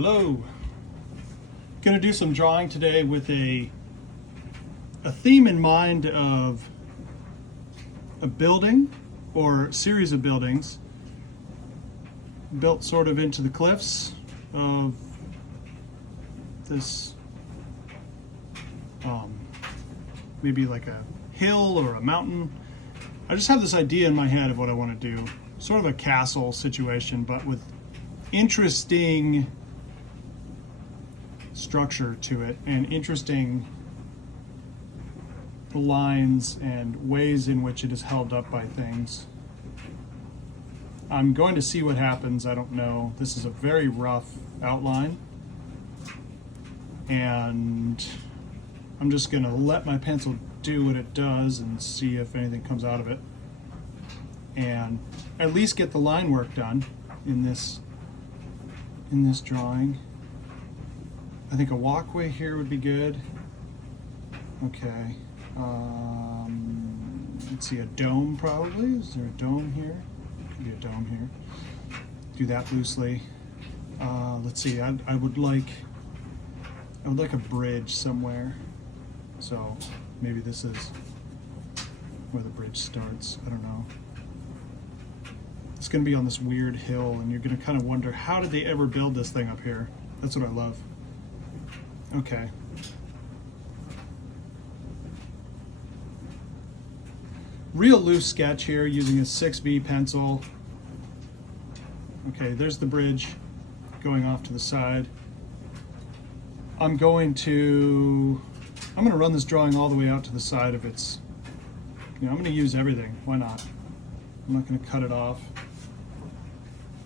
Hello. Gonna do some drawing today with a theme in mind of a building or series of buildings built sort of into the cliffs of this maybe like a hill or a mountain. I just have this idea in my head of what I want to do. Sort of a castle situation, but with interesting structure to it and interesting lines and ways in which it is held up by things. I'm going to see what happens. I don't know. This is a very rough outline, and I'm just going to let my pencil do what it does and see if anything comes out of it, and at least get the line work done in this drawing. I think a walkway here would be good. Okay. Let's see, a dome probably. Is there a dome here? Could be a dome here. Do that loosely. Let's see. I would like a bridge somewhere. So maybe this is where the bridge starts. I don't know. It's going to be on this weird hill, and you're going to kind of wonder, how did they ever build this thing up here? That's what I love. Okay. Real loose sketch here using a 6B pencil. Okay, there's the bridge going off to the side. I'm going to run this drawing all the way out to the side of its, I'm going to use everything. Why not? I'm not going to cut it off.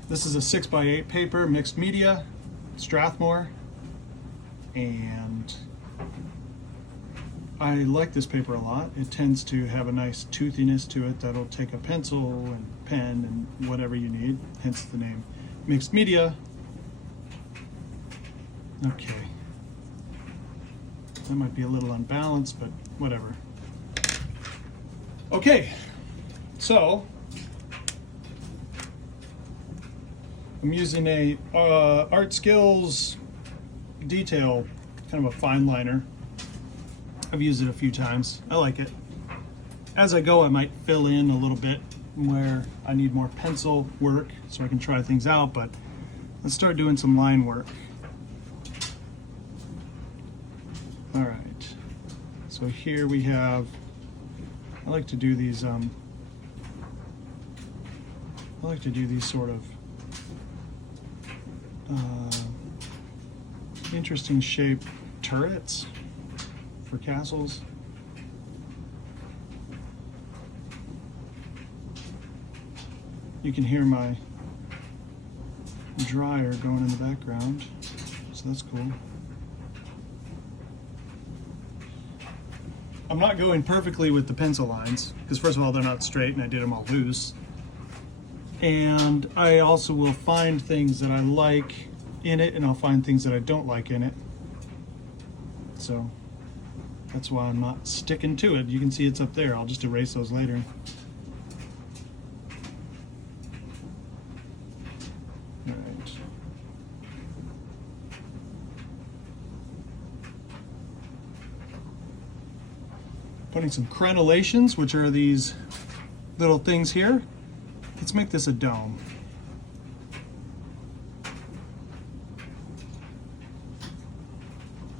This is a 6x8 paper, mixed media, Strathmore. And I like this paper a lot. It tends to have a nice toothiness to it that'll take a pencil and pen and whatever you need, hence the name mixed media. Okay. That might be a little unbalanced, but whatever. Okay, so I'm using a Art Skills detail, kind of a fine liner. I've used it a few times. I like it. As I go, I might fill in a little bit where I need more pencil work so I can try things out, but let's start doing some line work. All right. So here we have, I like to do these sort of interesting shaped turrets for castles. You can hear my dryer going in the background, so that's cool. I'm not going perfectly with the pencil lines because, first of all, they're not straight and I did them all loose. And I also will find things that I like in it, and I'll find things that I don't like in it. So that's why I'm not sticking to it. You can see it's up there. I'll just erase those later. All right. Putting some crenellations, which are these little things here. Let's make this a dome.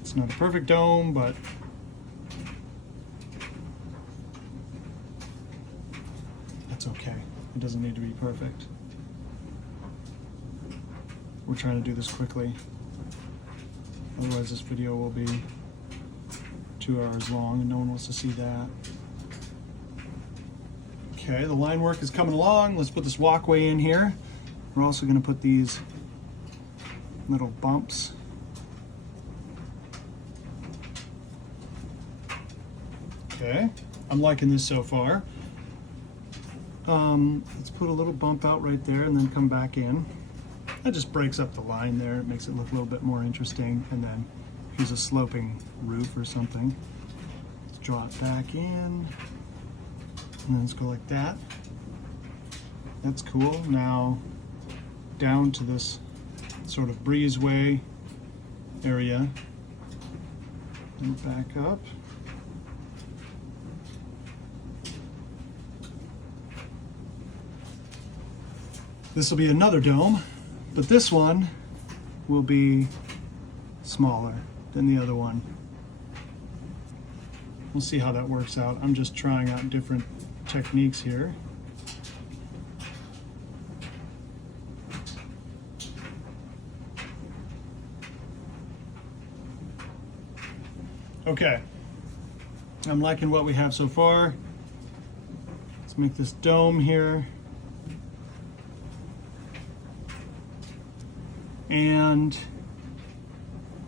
It's not a perfect dome, but that's okay. It doesn't need to be perfect. We're trying to do this quickly. Otherwise this video will be 2 hours long and no one wants to see that. Okay, the line work is coming along. Let's put this walkway in here. We're also going to put these little bumps. Okay, I'm liking this so far. Let's put a little bump out right there and then come back in. That just breaks up the line there. It makes it look a little bit more interesting. And then here's a sloping roof or something. Let's draw it back in. And then let's go like that. That's cool. Now down to this sort of breezeway area. And back up. This will be another dome, but this one will be smaller than the other one. We'll see how that works out. I'm just trying out different techniques here. Okay, I'm liking what we have so far. Let's make this dome here. And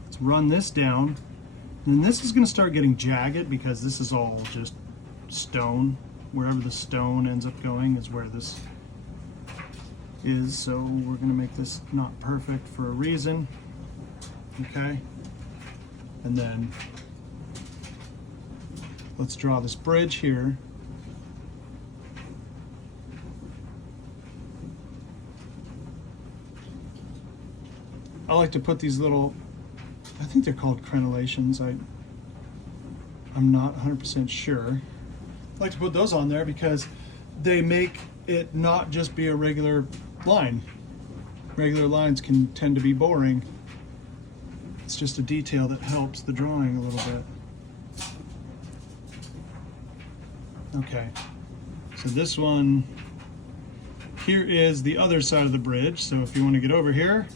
let's run this down. And this is going to start getting jagged because this is all just stone. Wherever the stone ends up going is where this is. So we're going to make this not perfect for a reason. Okay. And then let's draw this bridge here. I like to put these little, I think they're called crenellations. I'm not 100% sure. I like to put those on there because they make it not just be a regular line. Regular lines can tend to be boring. It's just a detail that helps the drawing a little bit. Okay, so this one here is the other side of the bridge. So if you want to get over here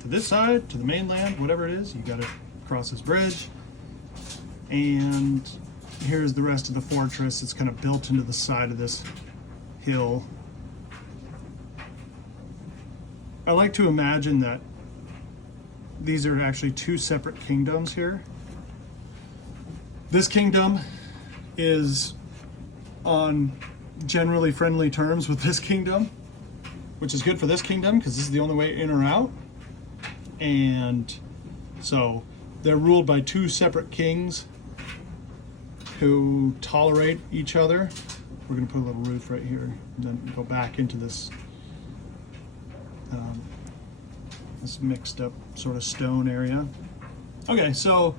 to this side, to the mainland, whatever it is, you got to cross this bridge. And here's the rest of the fortress. It's kind of built into the side of this hill. I like to imagine that these are actually two separate kingdoms here. This kingdom is on generally friendly terms with this kingdom, which is good for this kingdom because this is the only way in or out. And so they're ruled by two separate kings who tolerate each other. We're going to put a little roof right here and then go back into this this mixed up sort of stone area. Okay, so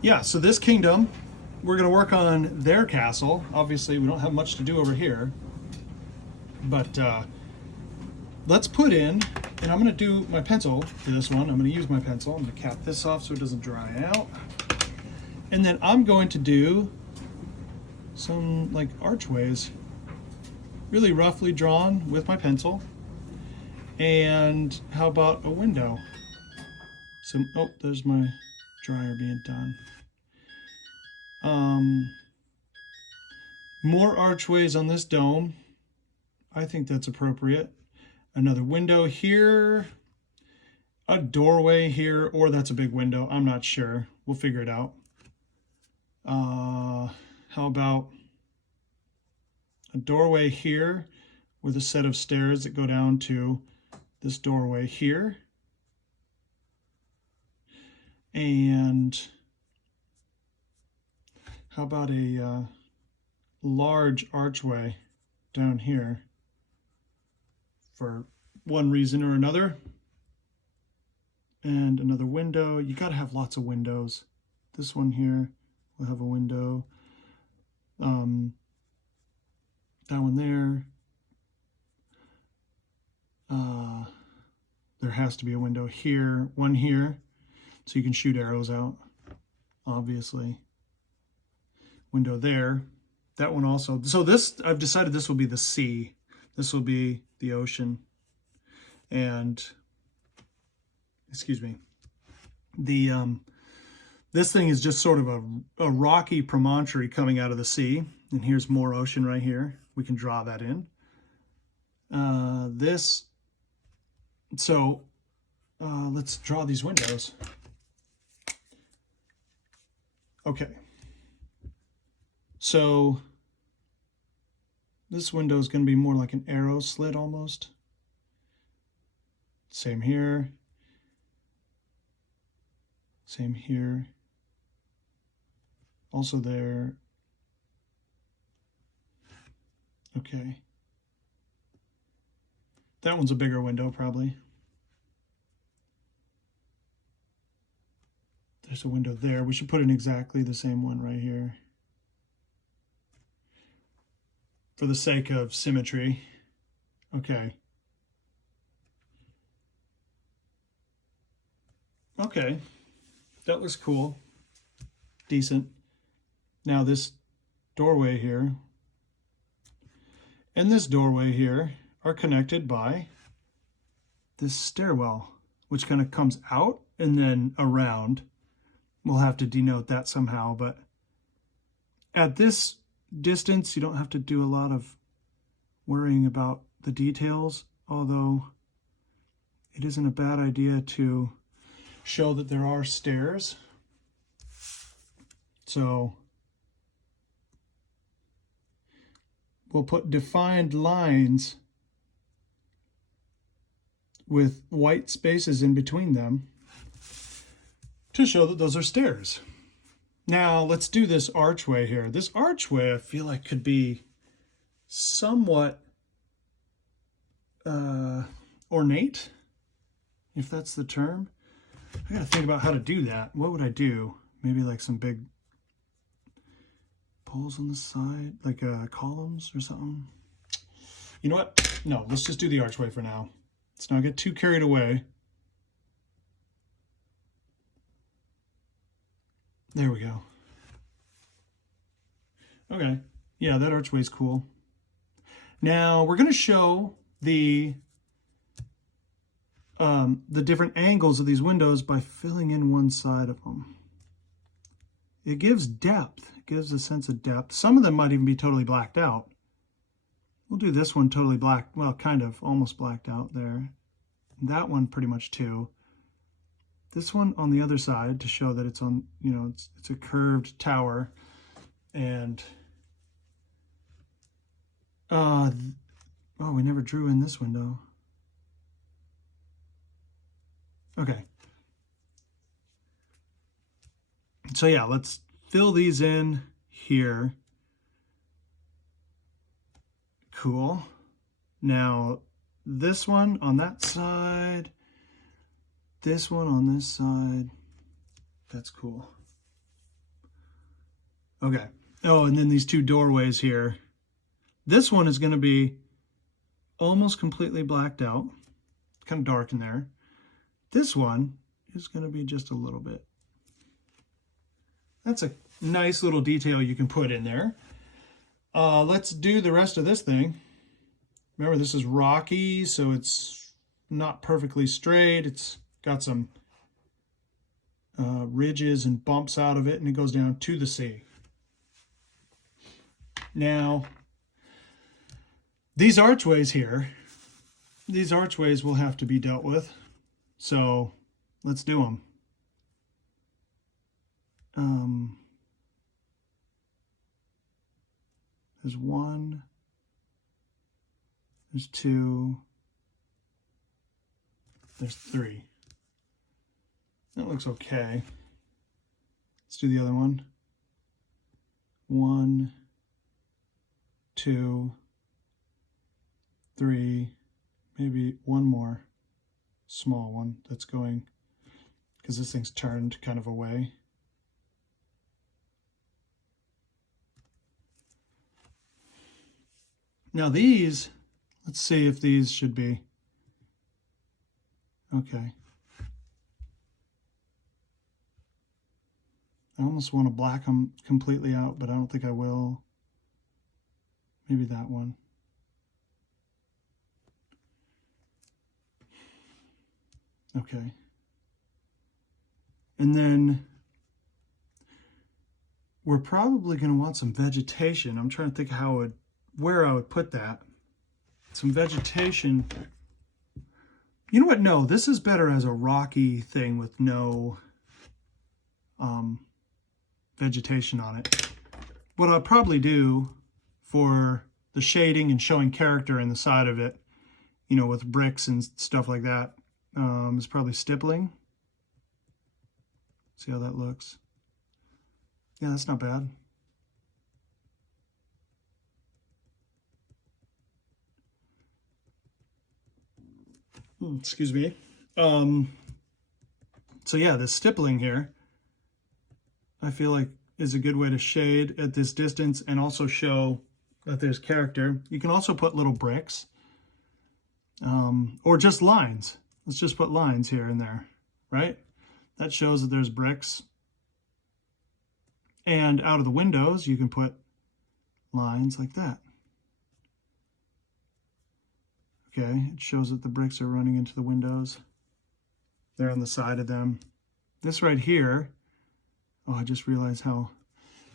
yeah, so this kingdom, we're going to work on their castle. Obviously, we don't have much to do over here, but let's put in, and I'm going to do my pencil for this one. I'm going to use my pencil. I'm going to cap this off so it doesn't dry out. And then I'm going to do some like archways, really roughly drawn with my pencil. And how about a window? Oh, there's my dryer being done. More archways on this dome. I think that's appropriate. Another window here, a doorway here, or that's a big window. I'm not sure. We'll figure it out. How about a doorway here with a set of stairs that go down to this doorway here. And how about a large archway down here for one reason or another. And another window. You got to have lots of windows. This one here will have a window. That one there. There has to be a window here, one here, so you can shoot arrows out, obviously. Window there. That one also. So this, I've decided this will be the sea. This will be the ocean. And, excuse me, this thing is just sort of a rocky promontory coming out of the sea. And here's more ocean right here. We can draw that in. Let's draw these windows. Okay. So this window is going to be more like an arrow slit almost. Same here. Same here. Also there. Okay. That one's a bigger window probably. There's a window there. We should put in exactly the same one right here for the sake of symmetry. Okay. Okay. That looks cool. Decent. Now this doorway here and this doorway here are connected by this stairwell, which kind of comes out and then around. We'll have to denote that somehow, but at this distance, you don't have to do a lot of worrying about the details, although it isn't a bad idea to show that there are stairs. So we'll put defined lines with white spaces in between them to show that those are stairs. Now let's do this archway here. This archway I feel like could be somewhat ornate, if that's the term. I gotta think about how to do that. What would I do? Maybe like some big poles on the side, like columns or something. You know what? No, let's just do the archway for now. Let's not get too carried away. There we go. Okay, yeah, that archway's cool. Now we're gonna show the different angles of these windows by filling in one side of them. It gives depth, it gives a sense of depth. Some of them might even be totally blacked out. We'll do this one totally black, well, kind of almost blacked out there. That one pretty much too. This one on the other side to show that it's on, you know, it's a curved tower. And oh, we never drew in this window. Okay. So yeah, let's fill these in here. Cool. Now this one on that side, this one on this side. That's cool. Okay. Oh, and then these two doorways here. This one is going to be almost completely blacked out. Kind of dark in there. This one is going to be just a little bit. That's a nice little detail you can put in there. Let's do the rest of this thing. Remember, this is rocky, so it's not perfectly straight. It's got some ridges and bumps out of it, and it goes down to the sea. Now, these archways here, these archways will have to be dealt with. So let's do them. There's one, there's two, there's three. That looks okay. Let's do the other one. One, two, three, maybe one more small one that's going, because this thing's turned kind of away. Now these, let's see if these should be okay. I almost want to black them completely out, but I don't think I will. Maybe that one. Okay. And then we're probably going to want some vegetation. I'm trying to think how where I would put that. Some vegetation. You know what? No, this is better as a rocky thing with no vegetation on it. What I'll probably do for the shading and showing character in the side of it, you know, with bricks and stuff like that, is probably stippling. See how that looks? Yeah, that's not bad. Excuse me. So yeah, this stippling here, I feel like is a good way to shade at this distance and also show that there's character. You can also put little bricks or just lines. Let's just put lines here and there, right? That shows that there's bricks. And out of the windows, you can put lines like that. Okay, it shows that the bricks are running into the windows. They're on the side of them. This right here, oh, I just realized how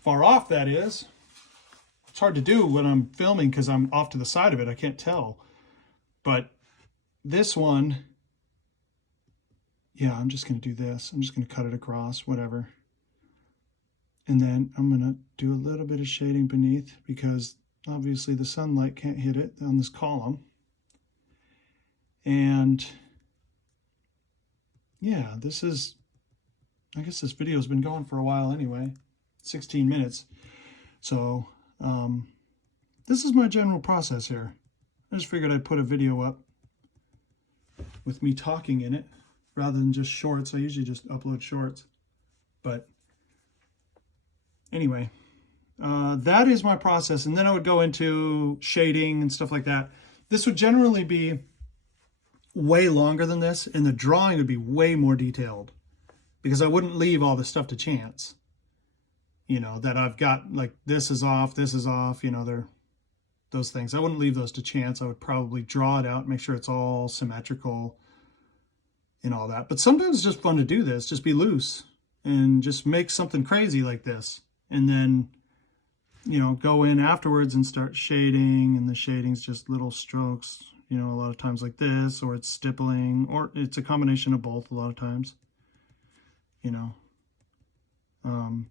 far off that is. It's hard to do when I'm filming because I'm off to the side of it. I can't tell. But this one, yeah, I'm just going to do this. I'm just going to cut it across, whatever. And then I'm going to do a little bit of shading beneath because obviously the sunlight can't hit it on this column. And yeah, this is, I guess this video has been going for a while anyway, 16 minutes. So this is my general process here. I just figured I'd put a video up with me talking in it rather than just shorts. I usually just upload shorts. But anyway, that is my process. And then I would go into shading and stuff like that. This would generally be way longer than this, and the drawing would be way more detailed because I wouldn't leave all the stuff to chance. You know, that I've got, like, this is off, you know, they're those things. I wouldn't leave those to chance. I would probably draw it out, make sure it's all symmetrical and all that. But sometimes it's just fun to do this, just be loose and just make something crazy like this. And then, you know, go in afterwards and start shading, and the shading's just little strokes, you know, a lot of times like this, or it's stippling, or it's a combination of both a lot of times, you know.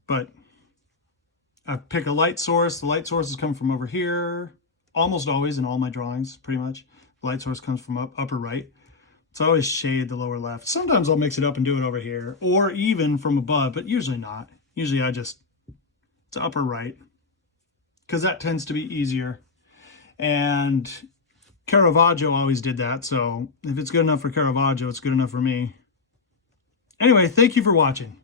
But I pick a light source. The light sources come from over here, almost always in all my drawings, pretty much. The light source comes from upper right. So I always shade the lower left. Sometimes I'll mix it up and do it over here, or even from above, but usually not. Usually I just, it's upper right, because that tends to be easier. And Caravaggio always did that, so if it's good enough for Caravaggio, it's good enough for me. Anyway, thank you for watching.